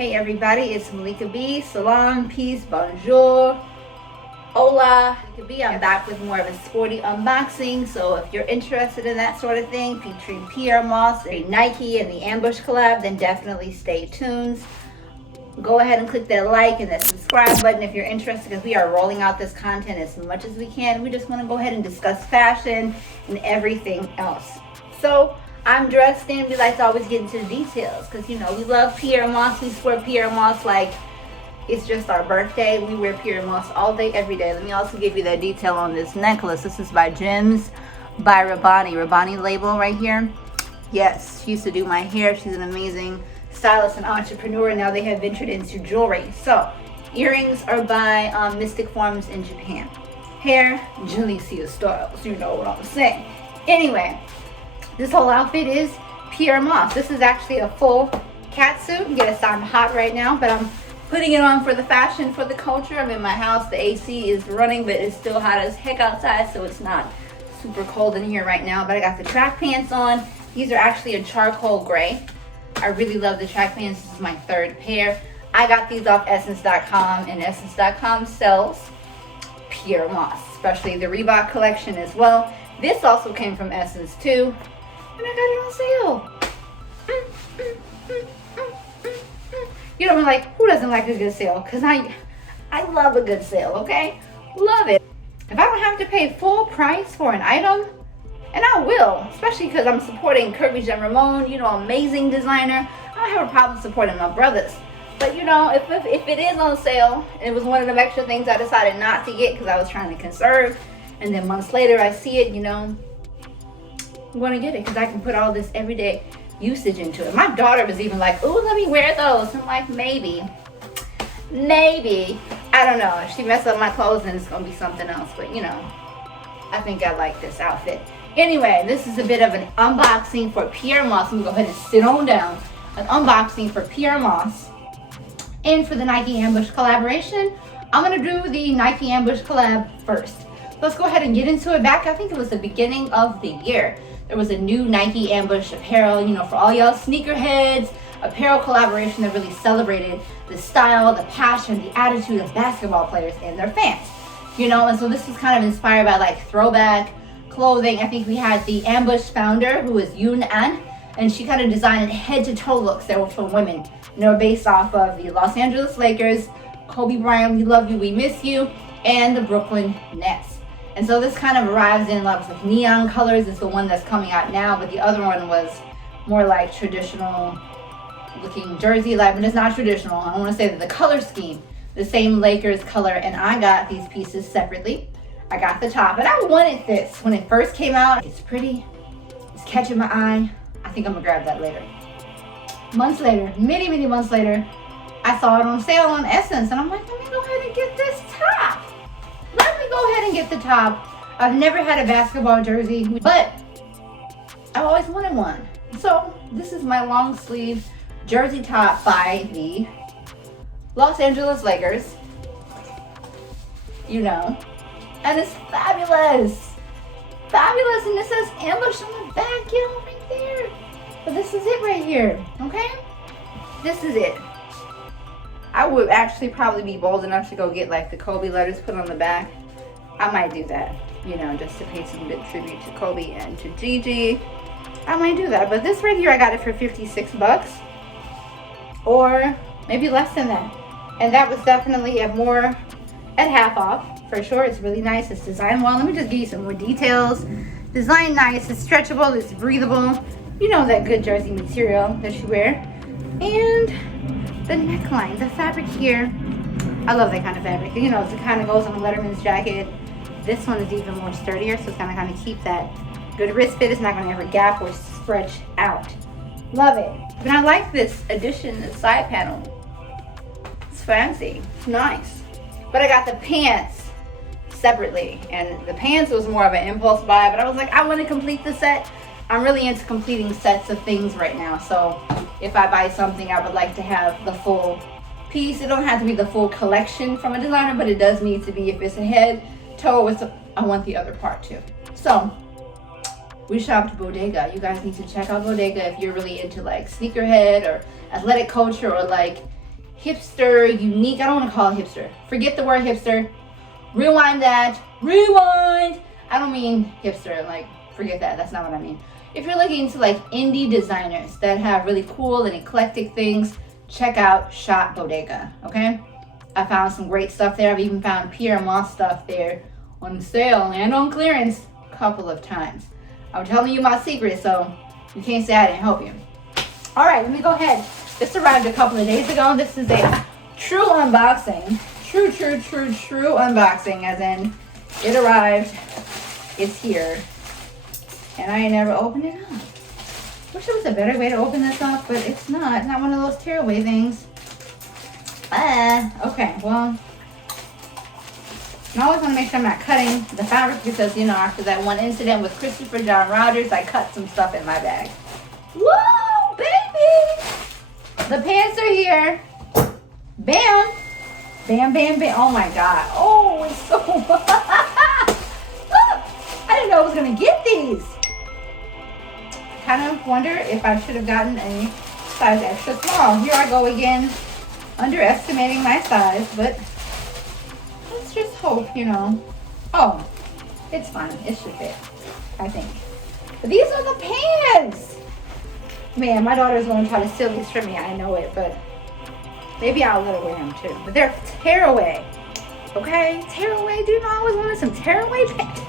Hey everybody, it's MalikaB. Salam, peace, bonjour, hola. MalikaB, I'm back with more of a sporty unboxing. So if you're interested in that sort of thing, featuring PYER MOSS, a Nike and the Ambush collab, then definitely stay tuned. Go ahead and click that like and that subscribe button if you're interested, because we are rolling out this content as much as we can. We just want to go ahead and discuss fashion and everything else. So I'm dressed in, we like to always get into the details because, you know, we love PYER MOSS. We support PYER MOSS like it's just our birthday. We wear PYER MOSS all day, every day. Let me also give you that detail on this necklace. This is by Gems by Rabani label right here. Yes, she used to do my hair. She's an amazing stylist and entrepreneur. Now they have ventured into jewelry. So earrings are by Mystic Forms in Japan. Hair, Jalicia Styles. You know what I'm saying. Anyway, this whole outfit is PYER MOSS. This is actually a full cat suit. Yes, I'm hot right now, but I'm putting it on for the fashion, for the culture. I'm in my house. The AC is running, but it's still hot as heck outside, so it's not super cold in here right now. But I got the track pants on. These are actually a charcoal gray. I really love the track pants. This is my third pair. I got these off Essence.com, and Essence.com sells PYER MOSS, especially the Reebok collection as well. This also came from Essence too. And I got it on sale. You know, I'm like, who doesn't like a good sale? Because I love a good sale, okay? Love it. If I don't have to pay full price for an item, and I will, especially because I'm supporting Kirby Jean Ramon, you know, amazing designer, I don't have a problem supporting my brothers. But, you know, if it is on sale, and it was one of the extra things I decided not to get because I was trying to conserve, and then months later I see it, you know, I'm going to get it because I can put all this everyday usage into it. My daughter was even like, ooh, let me wear those. I'm like, maybe. I don't know. If she messes up my clothes, then it's going to be something else. But, you know, I think I like this outfit. Anyway, this is a bit of an unboxing for PYER MOSS. I'm going to go ahead and sit on down. An unboxing for PYER MOSS. And for the Nike Ambush collaboration, I'm going to do the Nike Ambush collab first. Let's go ahead and get into it. Back, I think it was the beginning of the year, there was a new Nike Ambush apparel, you know, for all y'all sneakerheads, apparel collaboration that really celebrated the style, the passion, the attitude of basketball players and their fans. You know, and so this was kind of inspired by like throwback clothing. I think we had the Ambush founder, who is Yoon Anh, and she kind of designed head to toe looks that were for women. You know, based off of the Los Angeles Lakers, Kobe Bryant, we love you, we miss you, and the Brooklyn Nets. And so this kind of arrives in lots of neon colors. It's the one that's coming out now, but the other one was more like traditional looking jersey like, but it's not traditional. I want to say that the color scheme, the same Lakers color, and I got these pieces separately. I got the top, and I wanted this when it first came out. It's pretty, it's catching my eye. I think I'm gonna grab that later. Months later, many months later, I saw it on sale on Essence, and I'm like, let me go ahead and get this top. Let me go ahead and get the top. I've never had a basketball jersey, but I've always wanted one. So this is my long sleeve jersey top by the Los Angeles Lakers. You know, and it's fabulous. Fabulous, and it says Ambush on the back, you know, right there. But this is it right here, okay? This is it. I would actually probably be bold enough to go get like the Kobe letters put on the back. I might do that, you know, just to pay some bit tribute to Kobe and to Gigi. I might do that. But this right here, I got it for 56 bucks, or maybe less than that. And that was definitely at half off for sure. It's really nice. It's designed well. Let me just give you some more details. Designed nice. It's stretchable. It's breathable. You know, that good jersey material that you wear. And the neckline, the fabric here, I love that kind of fabric. You know, it kind of goes on a Letterman's jacket. This one is even more sturdier, so it's gonna kind of keep that good wrist fit. It's not gonna ever gap or stretch out. Love it. But I like this addition, the side panel. It's fancy, it's nice. But I got the pants separately, and the pants was more of an impulse buy, but I was like, I want to complete the set. I'm really into completing sets of things right now, so if I buy something, I would like to have the full piece. It don't have to be the full collection from a designer, but it does need to be, if it's a head, toe, I want the other part too. So we shopped Bodega. You guys need to check out Bodega if you're really into like sneakerhead or athletic culture, or like hipster, unique. I don't want to call it hipster. Forget the word hipster. Rewind that. Rewind. I don't mean hipster. Like, forget that. That's not what I mean. If you're looking into like indie designers that have really cool and eclectic things, check out Shop Bodega, okay? I found some great stuff there. I've even found PYER MOSS stuff there on sale and on clearance a couple of times. I'm telling you my secret, so you can't say I didn't help you. All right, let me go ahead. This arrived a couple of days ago. This is a true unboxing. True unboxing, as in it arrived, it's here, and I ain't never opened it up. Wish there was a better way to open this up, but it's not one of those tearaway things. Okay, well, I always want to make sure I'm not cutting the fabric because, you know, after that one incident with Christopher John Rogers, I cut some stuff in my bag. Whoa, baby! The pants are here. Bam! Bam, bam, bam. Oh my God. Oh, it's so... I didn't know I was going to get these. Kind of wonder if I should have gotten a size extra small. Here I go again, underestimating my size, but let's just hope, you know. Oh, it's fine. It should fit, I think. But these are the pants. Man, my daughter's going to try to steal these from me. I know it, but maybe I'll let her wear them too. But they're tearaway. Okay? Tearaway. Do you know I always wanted some tearaway pants?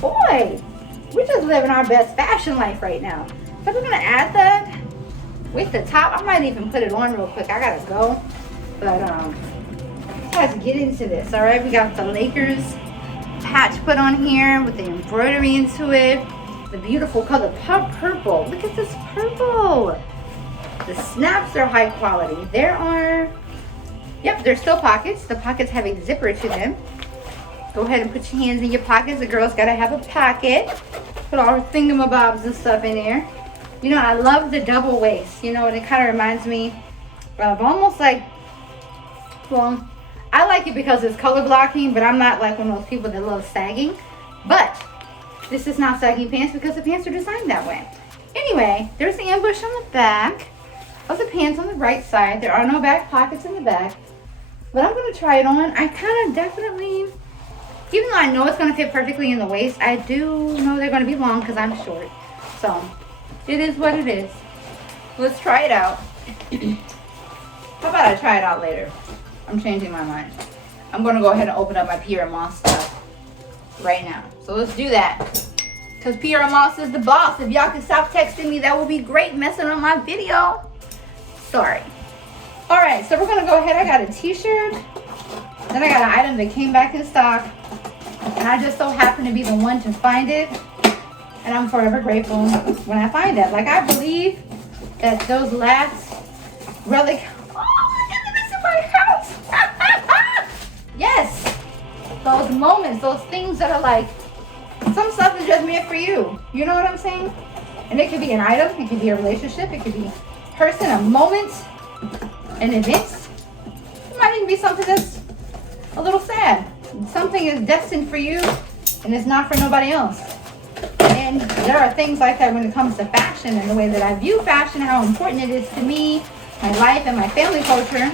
Boy, we're just living our best fashion life right now. So we're going to add that with the top. I might even put it on real quick. I got to go. But let's get into this. All right, we got the Lakers patch put on here with the embroidery into it. The beautiful color, purple. Look at this purple. The snaps are high quality. There are, yep, there's still pockets. The pockets have a zipper to them. Go ahead and put your hands in your pockets. The girl's gotta have a pocket. Put all her thingamabobs and stuff in there. You know, I love the double waist. You know, and it kind of reminds me of almost like, well, I like it because it's color blocking, but I'm not like one of those people that love sagging. But this is not saggy pants because the pants are designed that way. Anyway, there's the ambush on the back of the pants on the right side. There are no back pockets in the back, but I'm going to try it on. I kind of definitely, even though I know it's going to fit perfectly in the waist, I do know they're going to be long because I'm short. So it is what it is. Let's try it out. How about I try it out later? I'm changing my mind. I'm going to go ahead and open up my PYER MOSS stuff right now. So let's do that. Because PYER MOSS is the boss. If y'all can stop texting me, that would be great, messing up my video. Sorry. Alright, so we're going to go ahead. I got a t-shirt. Then I got an item that came back in stock. And I just so happened to be the one to find it. And I'm forever grateful when I find it. Like, I believe that those last relic... Oh, look at this in my house! Yes! Those moments, those things that are like, some stuff is just meant for you. You know what I'm saying? And it could be an item, it could be a relationship, it could be a person, a moment, an event. It might even be something that's a little sad. Something is destined for you and it's not for nobody else. And there are things like that when it comes to fashion and the way that I view fashion, how important it is to me, my life, and my family culture.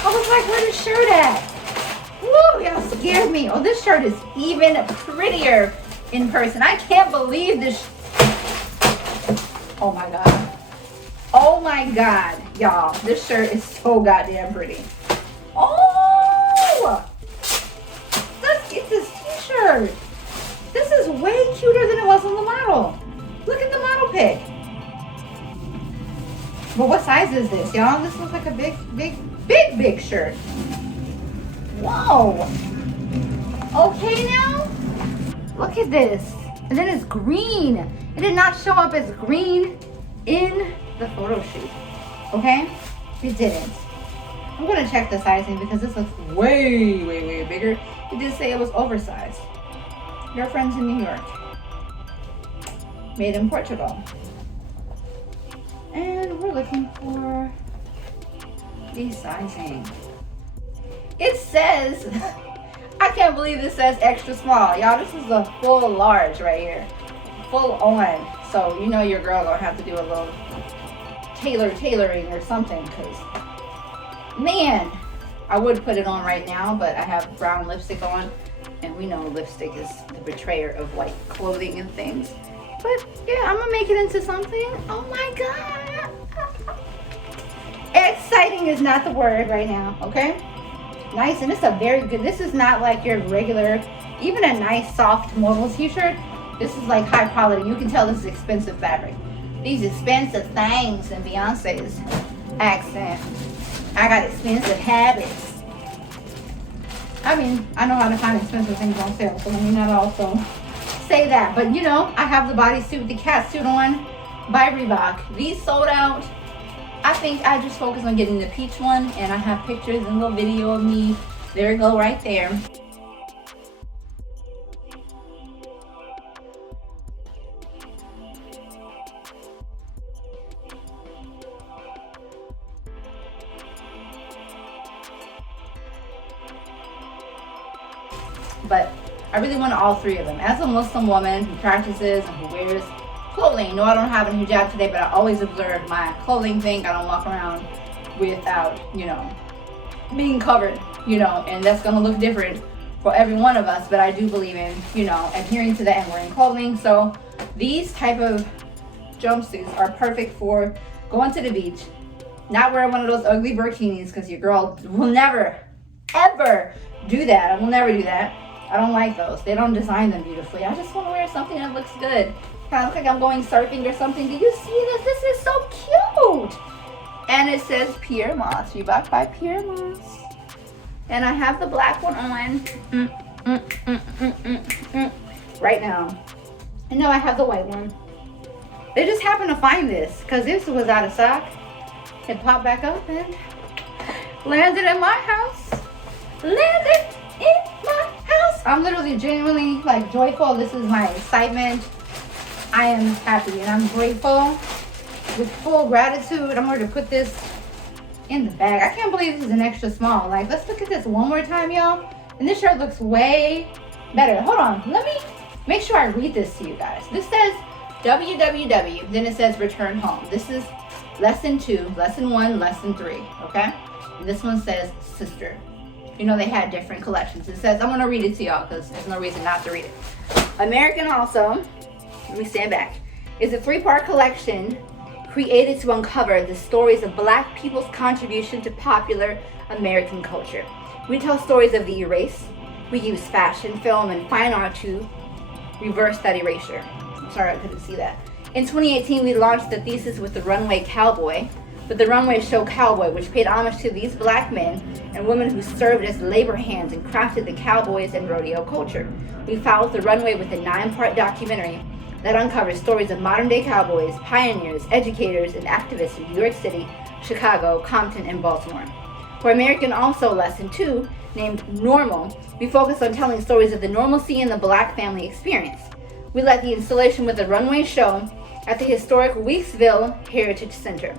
I was like, where's the shirt at? Woo, y'all scared me. Oh, this shirt is even prettier in person. I can't believe this. Oh my God. Oh my God, y'all. This shirt is so goddamn pretty. Oh! Let's get this t-shirt. This is way cuter than it was on the model. Look at the model pic. But what size is this, y'all? This looks like a big shirt. Whoa. Okay now. Look at this. And then it's green. It did not show up as green in the photo shoot. Okay? It didn't. I'm going to check the sizing because this looks way bigger. It did say it was oversized. Your friends in New York. Made in Portugal. And we're looking for the sizing. It says, I can't believe it says extra small. Y'all, this is a full large right here. Full on. So you know your girl gonna have to do a little tailoring or something, because, man, I would put it on right now, but I have brown lipstick on, and we know lipstick is the betrayer of white clothing and things. But yeah, I'm gonna make it into something. Oh my God. Exciting is not the word right now, okay? Nice, and it's a very good, this is not like your regular, even a nice soft modal t-shirt. This is like high quality. You can tell this is expensive fabric. These expensive things in Beyonce's accent. I got expensive habits. I mean, I know how to find expensive things on sale, so let me not also say that. But you know, I have the bodysuit, the cat suit on by Reebok. These sold out. I think I just focus on getting the peach one, and I have pictures and a little video of me. There you go, right there. But I really want all three of them. As a Muslim woman who practices and who wears clothing, no, I don't have a hijab today, but I always observe my clothing thing. I don't walk around without, you know, being covered, you know, and that's gonna look different for every one of us. But I do believe in, you know, adhering to that and wearing clothing. So these type of jumpsuits are perfect for going to the beach, not wearing one of those ugly bikinis, because your girl will never, ever do that. I will never do that. I don't like those. They don't design them beautifully. I just want to wear something that looks good. Kind of look like I'm going surfing or something. Do you see this? This is so cute. And it says PYER MOSS. Reebok by PYER MOSS. And I have the black one on right now. And now I have the white one. They just happened to find this because this was out of stock. It popped back up and landed in my house. Landed in my house. I'm literally genuinely like joyful. This is my excitement. I am happy and I'm grateful with full gratitude. I'm going to put this in the bag. I can't believe this is an extra small. Like, let's look at this one more time, y'all. And this shirt looks way better. Hold on. Let me make sure I read this to you guys. This says www. Then it says return home. This is lesson 2, lesson 1, lesson 3. Okay. And this one says sister. You know, they had different collections. It says, I'm going to read it to y'all because there's no reason not to read it. American also, let me stand back, is a 3-part collection created to uncover the stories of Black people's contribution to popular American culture. We tell stories of the erased. We use fashion, film, and fine art to reverse that erasure. I'm sorry, I couldn't see that. In 2018, we launched the thesis with the Runway Cowboy, with the Runway Show Cowboy, which paid homage to these Black men and women who served as labor hands and crafted the cowboys and rodeo culture. We followed the runway with a 9-part documentary that uncovers stories of modern-day cowboys, pioneers, educators, and activists in New York City, Chicago, Compton, and Baltimore. For American Also Lesson 2, named Normal, we focus on telling stories of the normalcy in the Black family experience. We led the installation with a runway show at the historic Weeksville Heritage Center,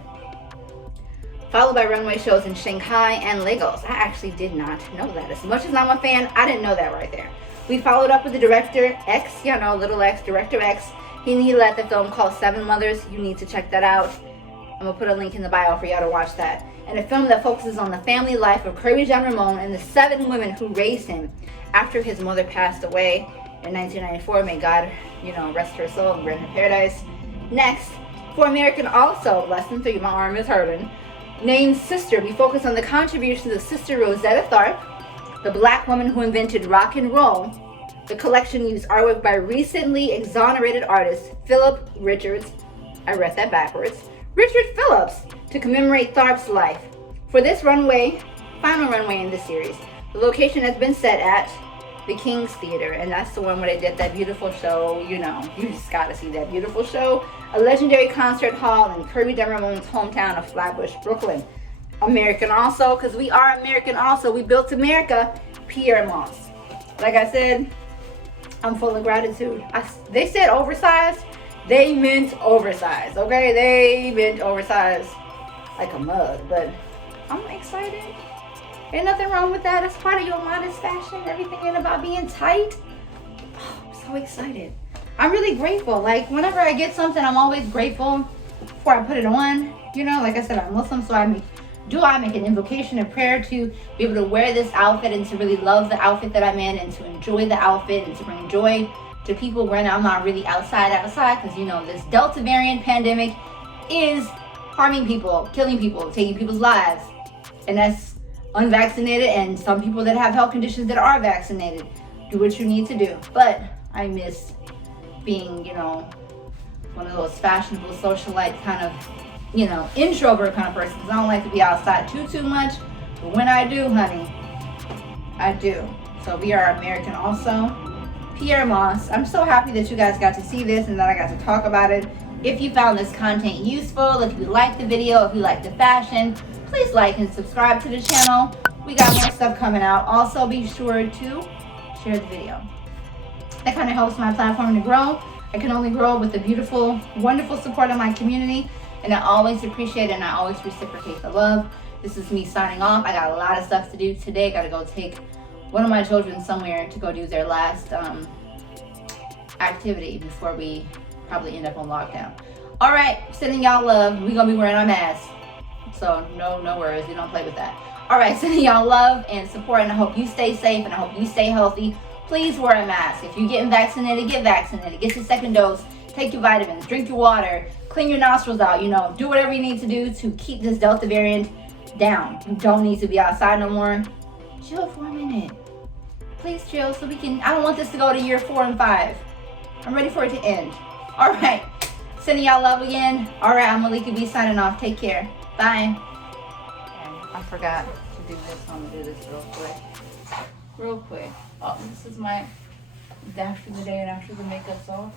followed by runway shows in Shanghai and Lagos. I actually did not know that. As much as I'm a fan, I didn't know that right there. We followed up with the Director X, you know, little X, Director X. He led the film called 7 Mothers. You need to check that out. I'm going to put a link in the bio for y'all to watch that. And a film that focuses on the family life of Kirby John Ramone and the 7 women who raised him after his mother passed away in 1994. May God, you know, rest her soul and grant her paradise. Next, for American Also, Lesson 3, my arm is hurting, named Sister, we focus on the contributions of Sister Rosetta Tharpe, the Black woman who invented rock and roll. The collection used artwork by recently exonerated artist Philip Richards, I read that backwards, Richard Phillips, to commemorate Tharpe's life. For this runway, final runway in this series, the location has been set at the King's Theater, and that's the one where they did that beautiful show. You know, you just gotta see that beautiful show. A legendary concert hall in Kirby John Ramone's hometown of Flatbush, Brooklyn. American Also, because we are American Also. We built America. PYER MOSS. Like I said, I'm full of gratitude. They said oversized. They meant oversized, okay? They meant oversized like a mug, but I'm excited. Ain't nothing wrong with that. It's part of your modest fashion. Everything ain't about being tight. Oh, I'm so excited. I'm really grateful. Like, whenever I get something, I'm always grateful before I put it on. you know, like I said, I'm Muslim, so I make an invocation and prayer to be able to wear this outfit and to really love the outfit that I'm in and to enjoy the outfit and to bring joy to people when I'm not really outside because, you know, this Delta variant pandemic is harming people, killing people, taking people's lives. And that's unvaccinated and some people that have health conditions that are vaccinated. Do what you need to do. But I miss being, you know, one of those fashionable socialite kind of, you know, introvert kind of person. Because I don't like to be outside too much. But when I do, honey, I do. So we are American also. PYER MOSS. I'm so happy that you guys got to see this and that I got to talk about it. If you found this content useful, if you liked the video, if you liked the fashion, please like and subscribe to the channel. We got more stuff coming out. Also, be sure to share the video. That kind of helps my platform to grow. I can only grow with the beautiful, wonderful support of my community, and I always appreciate it and I always reciprocate the love. This is me signing off. I got a lot of stuff to do today. Got to go take one of my children somewhere to go do their last activity before we probably end up on lockdown. All right, sending y'all love. We're gonna be wearing our masks, so no worries. We don't play with that. All right, sending y'all love and support, and I hope you stay safe and I hope you stay healthy. Please wear a mask. If you're getting vaccinated, get vaccinated. Get your second dose. Take your vitamins. Drink your water. Clean your nostrils out. You know, do whatever you need to do to keep this Delta variant down. You don't need to be outside no more. Chill for a minute. Please chill so we can. I don't want this to go to year 4 and 5. I'm ready for it to end. All right, sending y'all love again. All right, I'm MalikaB signing off. Take care. Bye. I forgot to do this. I'm gonna do this real quick. Oh, this is my after the day and after the makeup's off.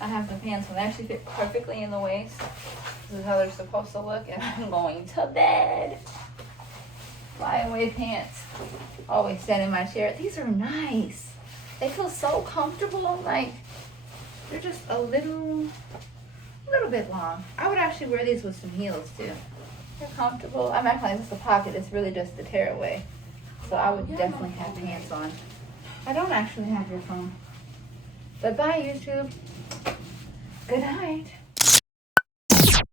I have the pants on. They actually fit perfectly in the waist. This is how they're supposed to look, and I'm going to bed. Flyaway pants. Always stand in my chair. These are nice. They feel so comfortable. Like they're just a little bit long. I would actually wear these with some heels too. They're comfortable. I'm acting like it's a pocket. It's really just the tearaway. So I would definitely have pants on. I don't actually have your phone. But bye, YouTube. Good night.